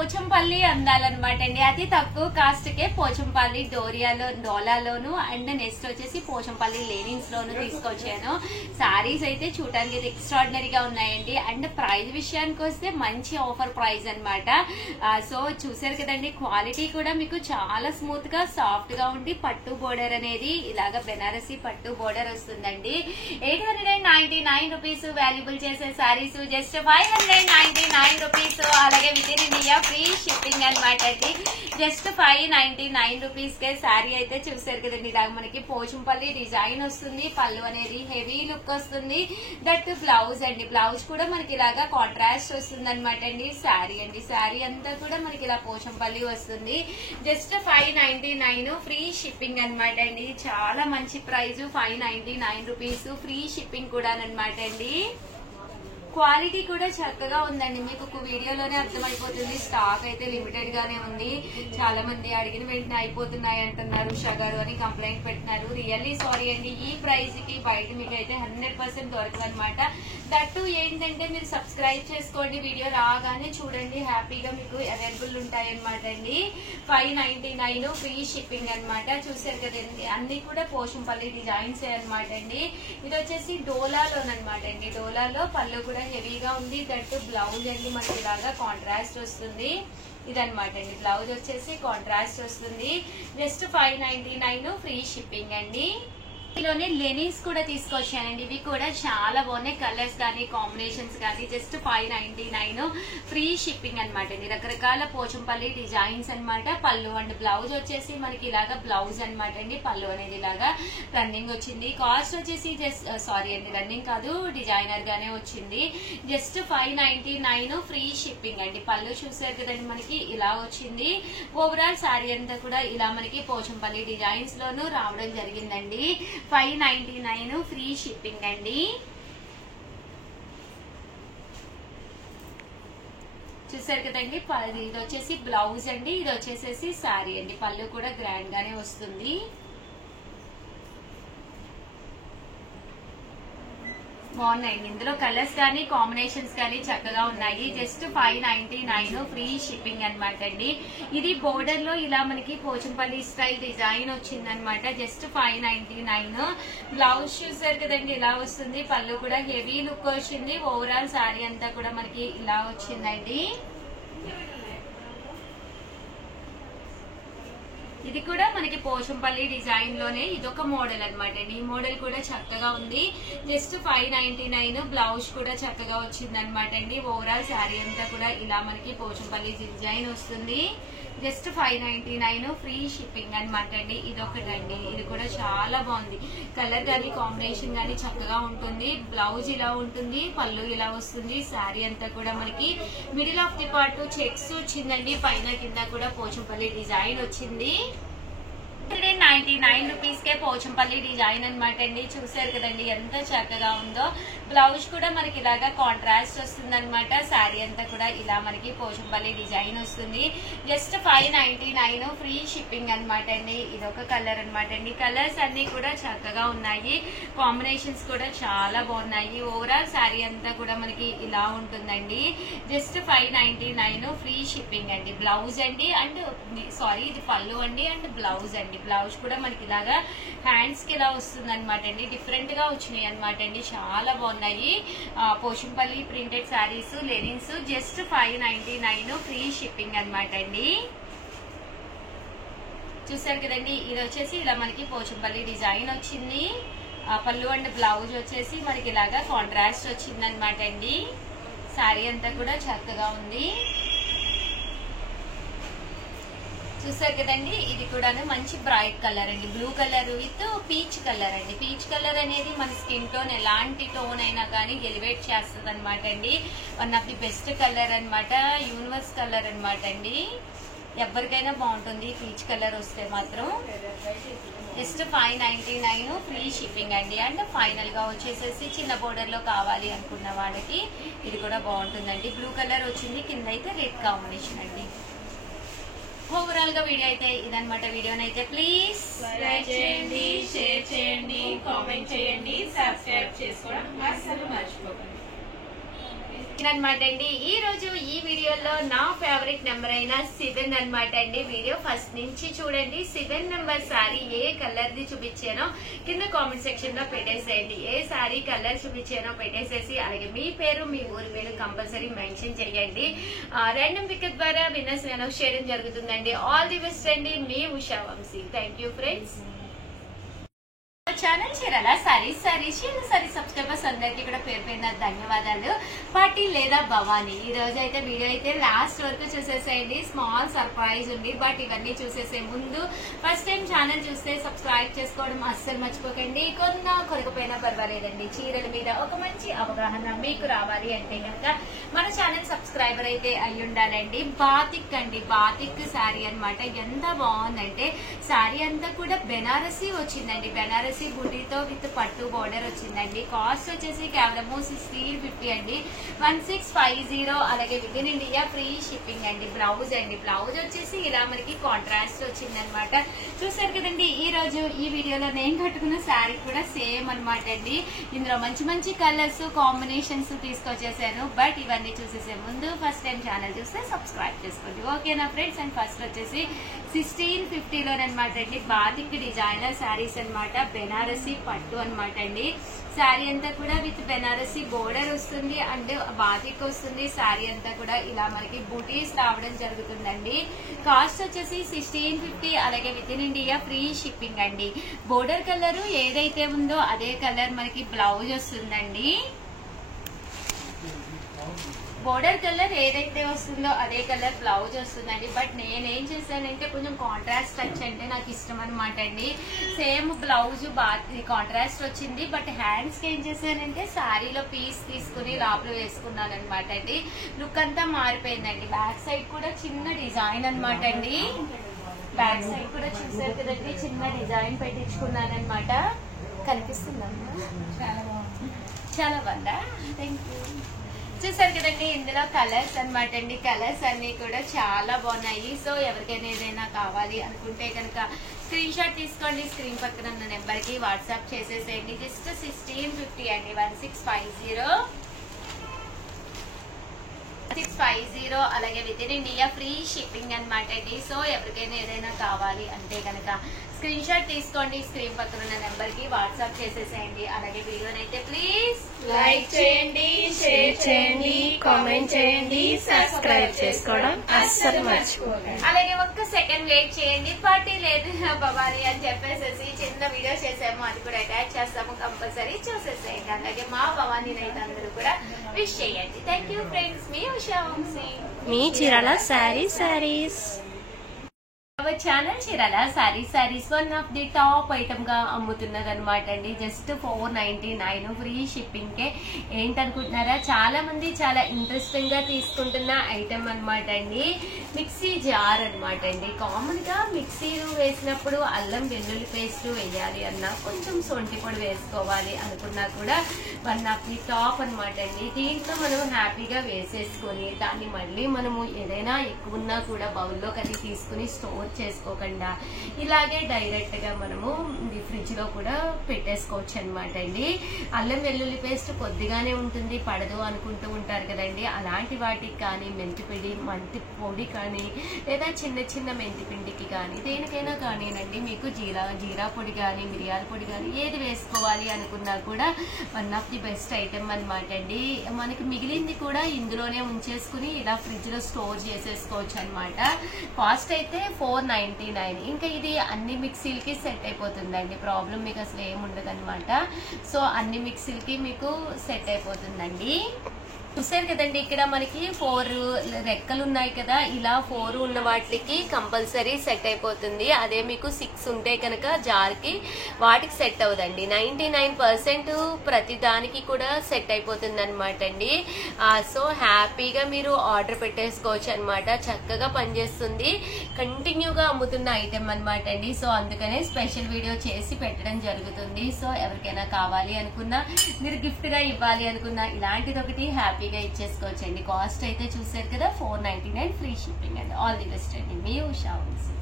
పోచంపల్లి అందాలన్నమాట అండి. అతి తక్కువ కాస్ట్ కే పోచంపల్లి డోలాలోను అండ్ నెక్స్ట్ వచ్చేసి పోచంపల్లి లెనిన్స్ లోను తీసుకొచ్చాను. సారీస్ అయితే చూడడానికి అయితే ఎక్స్ట్రాడినరీగా ఉన్నాయండి. అండ్ ప్రైస్ విషయానికి వస్తే మంచి ఆఫర్ ప్రైస్ అన్నమాట. సో చూసారు కదండి, క్వాలిటీ కూడా మీకు చాలా స్మూత్ గా సాఫ్ట్ గా ఉండి పట్టు బోర్డర్ అనేది ఇలాగా బెనారసీ పట్టు బోర్డర్ వస్తుందండి. 899 రూపీస్ వాల్యుబుల్ చేసే సారీస్ జస్ట్ 599 రూపీస్. అలాగే with in India free shipping అనమాట అండి. జస్ట్ 599 రూపీస్ కే శారీ అయితే చూసారు కదండి. ఇలాగ మనకి పోచంపల్లి డిజైన్ వస్తుంది. పళ్ళు అనేది హెవీ లుక్ వస్తుంది. దట్ బ్లౌజ్ అండి, బ్లౌజ్ కూడా మనకి ఇలాగా కాంట్రాస్ట్ వస్తుంది అనమాట అండి. శారీ అండి, శారీ అంతా కూడా మనకి ఇలా పోచంపల్లి వస్తుంది. జస్ట్ 599 ఫ్రీ షిప్పింగ్ అనమాట అండి. చాలా మంచి ప్రైస్ 599 రూపీస్ ఫ్రీ షిప్పింగ్ కూడా అనమాట అండి. క్వాలిటీ కూడా చక్కగా ఉందండి. మీకు ఒక వీడియోలోనే అర్థమైపోతుంది. స్టాక్ అయితే లిమిటెడ్ గానే ఉంది. చాలా మంది అడిగిన వెంటనే అయిపోతున్నాయి అంటున్నారు, ఉషా గారు అని కంప్లైంట్ పెట్టినారు. రియల్లీ సారీ అండి. ఈ ప్రైస్ కి బయట మీకు అయితే 100% దొరకదు అనమాట. దట్టు ఏంటంటే మీరు సబ్స్క్రైబ్ చేసుకోండి, వీడియో రాగానే చూడండి, హ్యాపీగా మీకు అవైలబుల్ ఉంటాయి అనమాట అండి. 599 ఫ్రీ షిప్పింగ్ అనమాట. చూసారు కదండి, అన్ని కూడా పోచంపల్లి డిజైన్స్ అనమాట అండి. ఇది వచ్చేసి డోలాలోనమాట అండి. డోలాలో పళ్ళు కూడా హెవీగా ఉంది. దట్ బ్లౌజ్ అండి మనకి ఇలాగా కాంట్రాస్ట్ వస్తుంది. ఇదనమాట అండి, బ్లౌజ్ వచ్చేసి కాంట్రాస్ట్ వస్తుంది. జస్ట్ 599 ఫ్రీ షిప్పింగ్ అండి. ఇందులోనే లెనిన్స్ కూడా తీసుకొచ్చానండి. ఇవి కూడా చాలా బాగున్నాయి. కలర్స్ కానీ కాంబినేషన్స్ కానీ జస్ట్ 599 ఫ్రీ షిప్పింగ్ అనమాట అండి. రకరకాల పోచంపల్లి డిజైన్స్ అనమాట. పళ్ళు అండ్ బ్లౌజ్ వచ్చేసి మనకి ఇలాగా బ్లౌజ్ అనమాట అండి. పళ్ళు అనేది ఇలాగా రన్నింగ్ వచ్చింది. కాస్ట్ వచ్చేసి జస్ట్ సారీ అండి, రన్నింగ్ కాదు, డిజైనర్ గానే వచ్చింది. జస్ట్ 599 ఫ్రీ షిప్పింగ్ అండి. పళ్ళు చూసారు కదండి, మనకి ఇలా వచ్చింది. ఓవరాల్ శారీ అంతా కూడా ఇలా మనకి పోచంపల్లి డిజైన్స్ లోను రావడం జరిగిందండి. 599 ఫ్రీ షిప్పింగ్ అండి. చూసారు కదండి, ఇది వచ్చేసి బ్లౌజ్ అండి, ఇది వచ్చేసేసి శారీ అండి. పళ్ళు కూడా గ్రాండ్ గానే వస్తుంది. బాగున్నాయండి. ఇందులో కలర్స్ కానీ కాంబినేషన్స్ కానీ చక్కగా ఉన్నాయి. జస్ట్ 599 ఫ్రీ షిప్పింగ్ అనమాట అండి. ఇది బోర్డర్ లో ఇలా మనకి పోచంపల్లి స్టైల్ డిజైన్ వచ్చిందనమాట. జస్ట్ 599. బ్లౌజ్ చూసారు కదండి, ఇలా వస్తుంది. పళ్ళు కూడా హెవీ లుక్ వచ్చింది. ఓవరాల్ శారీ అంతా కూడా మనకి ఇలా వచ్చిందండి. ఇది కూడా మనకి పోచంపల్లి డిజైన్ లోనే ఇదొక మోడల్ అనమాట అండి. ఈ మోడల్ కూడా చక్కగా ఉంది. జస్ట్ 599. బ్లౌజ్ కూడా చక్కగా వచ్చింది అనమాట అండి. ఓవరాల్ శారీ అంతా కూడా ఇలా మనకి పోచంపల్లి డిజైన్ వస్తుంది. జస్ట్ 599 ఫ్రీ షిప్పింగ్ అనమాట అండి. ఇదొకటండి, ఇది కూడా చాలా బాగుంది. కలర్ కానీ కాంబినేషన్ కానీ చక్కగా ఉంటుంది. బ్లౌజ్ ఇలా ఉంటుంది, పళ్ళు ఇలా వస్తుంది. శారీ అంతా కూడా మనకి middle of the part checks వచ్చిందండి. పైన కింద కూడా పోచంపల్లి డిజైన్ వచ్చింది. 199 రూపీస్ కే పోచంపల్లి డిజైన్ అనమాట అండి. చూసారు కదండి ఎంత చక్కగా ఉందో. బ్లౌజ్ కూడా మనకి ఇలాగా కాంట్రాస్ట్ వస్తుంది అనమాట. శారీ అంతా కూడా ఇలా మనకి పోచంపల్లి డిజైన్ వస్తుంది. జస్ట్ 599 ఫ్రీ షిప్పింగ్ అనమాట అండి. ఇదొక కలర్ అనమాట అండి. కలర్స్ అన్ని కూడా చక్కగా ఉన్నాయి. కాంబినేషన్స్ కూడా చాలా బాగున్నాయి. ఓవరాల్ శారీ అంతా కూడా మనకి ఇలా ఉంటుందండి. జస్ట్ 599 ఫ్రీ షిప్పింగ్ అండి. బ్లౌజ్ అండి అండ్ సారీ ఇది పళ్ళు అండి అండ్ బ్లౌజ్ అండి. బ్లౌజ్ కూడా మనకి ఇలాగా హ్యాండ్స్ కి ఇలా వస్తుంది అనమాట అండి. డిఫరెంట్ గా వచ్చినాయి అనమాట అండి, చాలా బాగున్నాయి. Pochampally printed saris linens just 599 free shipping అనమాట అండి. చూసారు కదండి, ఇది వచ్చేసి ఇలా మనకి పోచంపల్లి డిజైన్ వచ్చింది. పళ్ళు అండ్ బ్లౌజ్ వచ్చేసి మనకి ఇలాగా కాంట్రాస్ట్ వచ్చింది అనమాట అండి. శారీ అంతా కూడా చక్కగా ఉంది. చూసారు కదండి, ఇది కూడా మంచి బ్రైట్ కలర్ అండి. Blue colour with peach colour అండి. పీచ్ కలర్ అనేది మన స్కిన్ టోన్ ఎలాంటి టోన్ అయినా కానీ ఎలివేట్ చేస్తుంది అనమాట అండి. One of the best colour అనమాట. యూనివర్స్ కలర్ అనమాట అండి. ఎవరికైనా బాగుంటుంది పీచ్ కలర్ వస్తే మాత్రం. జస్ట్ 599 ఫ్రీ షిప్పింగ్ అండి. అండ్ ఫైనల్ గా వచ్చేసేసి చిన్న బోర్డర్ లో కావాలి అనుకున్న వాళ్ళకి ఇది కూడా బాగుంటుందండి. బ్లూ కలర్ వచ్చింది, కింద అయితే రెడ్ కాంబినేషన్ అండి. ఓవరాల్ గా వీడియో అయితే ఇదనమాట. వీడియోనైతే ప్లీజ్ లైక్ చేయండి, షేర్ చేయండి, కామెంట్ చేయండి, సబ్స్క్రైబ్ చేసుకోవడం అస్సలు మర్చిపోకండి. అనమాట అండి. ఈ రోజు ఈ వీడియోలో నా ఫేవరెట్ నెంబర్ అయిన 7 అనమాట అండి. వీడియో ఫస్ట్ నుంచి చూడండి. 7 నెంబర్ సారీ ఏ కలర్ ది చూపించానో కింద కామెంట్ సెక్షన్ లో పెట్టేసేయండి. ఏ సారీ కలర్ చూపించానో పెట్టేసేసి అలాగే మీ పేరు మీ ఊరి పేరు కంపల్సరీ మెన్షన్ చేయండి. ర్యాండమ్ పిక్ ద్వారా విన్నర్స్ అనౌన్స్ చేయడం జరుగుతుందండి. ఆల్ ది బెస్ట్ అండి. మీ Usha Vamsi. Thank you friends. Channel Chirala sarees subscribers అందరికి కూడా పేరు పేరున ధన్యవాదాలు. పార్టీ లేదా భవానీ ఈ రోజు అయితే వీడియో అయితే లాస్ట్ వరకు చూసేసేయండి. స్మాల్ సర్ప్రైజ్ ఉంది. బట్ ఇవన్నీ చూసేసే ముందు ఫస్ట్ టైం ఛానల్ చూస్తే సబ్స్క్రైబ్ చేసుకోవడం అస్సలు మర్చిపోకండి. కొరకపోయినా పర్వాలేదండి. చీరల మీద ఒక మంచి అవగాహన మీకు రావాలి అంటే కనుక మన ఛానల్ సబ్స్క్రైబర్ అయితే అయి ఉండాలండి. బాతిక్ అండి, బాతిక్ శారీ అనమాట. ఎంత బాగుందంటే శారీ అంతా కూడా బెనారసీ వచ్చిందండి. బెనారసీ బుటీతో విత్ పట్టు బోర్డర్ వచ్చిందండి. కాస్ట్ వచ్చేసి కేవలము 1650 అండి. 1650. అలాగే with in India free shipping అండి. బ్లౌజ్ అండి, బ్లౌజ్ వచ్చేసి ఇలా మనకి కాంట్రాస్ట్ వచ్చిందనమాట. చూసారు కదండి. ఈ రోజు ఈ వీడియోలో నేను కట్టుకున్న శారీ కూడా సేమ్ అనమాట అండి. ఇందులో మంచి మంచి కలర్స్ కాంబినేషన్స్ తీసుకొచ్చేసాను. బట్ ఇవన్నీ చూసేసే ముందు ఫస్ట్ టైం ఛానల్ చూస్తే సబ్స్క్రైబ్ చేసుకోండి. ఓకేనా ఫ్రెండ్స్. అండ్ ఫస్ట్ వచ్చేసి 1650లోనమాట అండి. బాతిక్ డిజైనర్ శారీస్ అనమాట. బెనారసీ పట్టు అనమాట అండి. శారీ అంతా కూడా విత్ బెనారసీ బోర్డర్ వస్తుంది అండ్ బాతిక్ వస్తుంది. శారీ అంతా కూడా ఇలా మనకి బూటీస్ రావడం జరుగుతుందండి. కాస్ట్ వచ్చేసి 1650. అలాగే with in India free shipping అండి. బోర్డర్ కలర్ ఏదైతే ఉందో అదే కలర్ మనకి బ్లౌజ్ వస్తుందండి. బోర్డర్ కలర్ ఏదైతే వస్తుందో అదే కలర్ బ్లౌజ్ వస్తుందండి. బట్ నేనేం చేశానంటే కొంచెం కాంట్రాస్ట్ టచ్ అంటే నాకు ఇష్టం అనమాట అండి. సేమ్ బ్లౌజ్ కాంట్రాస్ట్ వచ్చింది. బట్ హ్యాండ్స్ కి ఏం చేశానంటే శారీలో పీస్ తీసుకుని లోపల వేసుకున్నాను అనమాట అండి. లుక్ అంతా మారిపోయిందండి. బ్యాక్ సైడ్ కూడా చిన్న డిజైన్ అనమాట అండి. బ్యాక్ సైడ్ కూడా చూసారు కదండి. చిన్న డిజైన్ పెట్టించుకున్నాను అనమాట. కనిపిస్తుందమ్మా. చాలా బాగుంది. చాలా బాగుందా? Thank you. చూసారు కదండి. ఇందులో కలర్స్ అనమాట అండి. కలర్స్ అన్ని కూడా చాలా బాగున్నాయి. సో ఎవరికైనా ఏదైనా కావాలి అనుకుంటే కనుక స్క్రీన్ షాట్ తీసుకోండి. స్క్రీన్ పక్కన ఉన్న నెంబర్ కి వాట్సాప్ చేసేసేయండి. జస్ట్ 1650 అండి. 1650. అలాగే with in India free shipping అనమాట అండి. సో ఎవరికైనా ఏదైనా కావాలి అంటే కనుక స్క్రీన్ షాట్ తీసుకోండి. స్క్రీన్ పక్కన ఉన్న నెంబర్ కి వాట్సాప్ చేసేసేయండి. అలాగే వీడియోనైతే ప్లీజ్ లైక్ చేయండి, షేర్ చేయండి, కామెంట్ చేయండి, సబ్స్క్రైబ్ చేసుకోవడం అస్సలు మర్చిపోకండి. అలాగే ఒక్క సెకండ్ వెయిట్ చేయండి. పార్టీ లేదు భవానీ అని చెప్పేసి చిన్న వీడియో చేసాము. అది కూడా అటాచ్ చేస్తాము. కంపల్సరీ చూసేసేయండి. అలాగే మా భవానీ అయితే అందరూ కూడా విష్ చేయండి. Thank you friends. మీ ఉషా వంశీ. మీ Chirala saris our channel Chirala saris one of the top item గా అమ్ముతున్నది అనమాట అండి. జస్ట్ 499 ఫ్రీ షిప్పింగ్ కే. ఏంటనుకుంటున్నారా? చాలా మంది చాలా ఇంట్రెస్టింగ్ గా తీసుకుంటున్న ఐటమ్ అనమాట అండి. మిక్సీ జార్ అనమాట అండి. కామన్ గా మిక్సీ వేసినప్పుడు అల్లం వెల్లుల్లి పేస్ట్ వేయాలి అన్నా, కొంచెం సొంటి పొడి వేసుకోవాలి అనుకున్నా కూడా వన్ ఆఫ్ ది టాప్ అనమాట అండి. దీంట్లో మనం హ్యాపీగా వేసేసుకొని దాన్ని మళ్ళీ మనము ఏదైనా ఎక్కువ ఉన్నా కూడా బౌల్లో కది తీసుకుని స్టోర్ చేసుకోకుండా ఇలాగే డైరెక్ట్ గా మనము ఫ్రిడ్జ్ లో కూడా పెట్టేసుకోవచ్చు అనమాట అండి. అల్లం వెల్లుల్లి పేస్ట్ కొద్దిగానే ఉంటుంది, పడదు అనుకుంటూ ఉంటారు కదండి. అలాంటి వాటికి కానీ మెంతి పొడి కానీ లేదా చిన్న చిన్న మెంతి పిండికి కానీ దేనికైనా కానీనండి మీకు జీరా పొడి కానీ మిరియాల పొడి కానీ ఏది వేసుకోవాలి అనుకున్నా కూడా one of the best item అనమాట అండి. మనకి మిగిలింది కూడా ఇందులోనే ఉంచేసుకుని ఇలా ఫ్రిడ్జ్ లో స్టోర్ చేసేసుకోవచ్చు అనమాట. కాస్ట్ అయితే 499. ఇంకా ఇది అన్ని మిక్సీలకి సెట్ అయిపోతుందండి. ప్రాబ్లం మీకు అసలు ఏముండదు అనమాట. సో అన్ని మిక్సీలకి మీకు సెట్ అయిపోతుందండి. చూసారు కదండి. ఇక్కడ మనకి 4 రెక్కలు ఉన్నాయి కదా. ఇలా 4 ఉన్న వాటికి కంపల్సరీ సెట్ అయిపోతుంది. అదే మీకు 6 ఉంటే కనుక జార్ కి వాటికి సెట్ అవుదండి. 99% ప్రతి దానికి కూడా సెట్ అయిపోతుంది అనమాట అండి. సో హ్యాపీగా మీరు ఆర్డర్ పెట్టేసుకోవచ్చు అనమాట. చక్కగా పనిచేస్తుంది. కంటిన్యూగా అమ్ముతున్న ఐటమ్ అనమాట అండి. సో అందుకనే స్పెషల్ వీడియో చేసి పెట్టడం జరుగుతుంది. సో ఎవరికైనా కావాలి అనుకున్నా, మీరు గిఫ్ట్ గా ఇవ్వాలి అనుకున్నా ఇలాంటిది ఒకటి హ్యాపీగా ఇచ్చేసుకోవచ్చండి. కాస్ట్ అయితే చూసారు కదా 499 ఫ్రీ షిప్పింగ్ అండి. ఆల్ ది బెస్ట్ అండి. మీ ఉషా వంశీ.